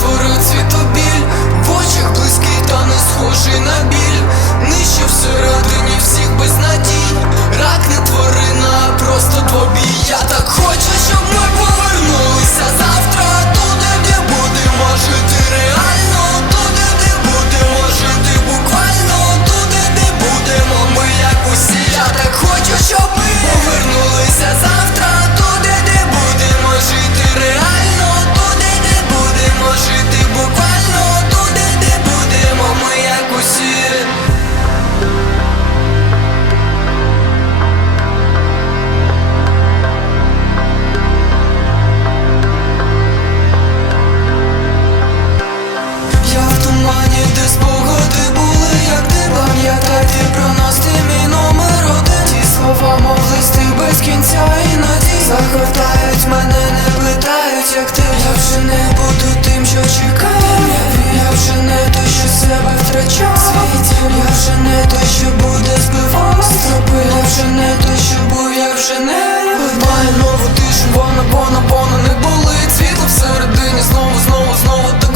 for я вже не буду тим, що чекав Я вже не той, що себе втрачав Світів, я вже не той, що буде збивав я вже не той, що був, я вже не Маю нову тишу, вона, вона, вона не болить Світло всередині, знову, знову, знову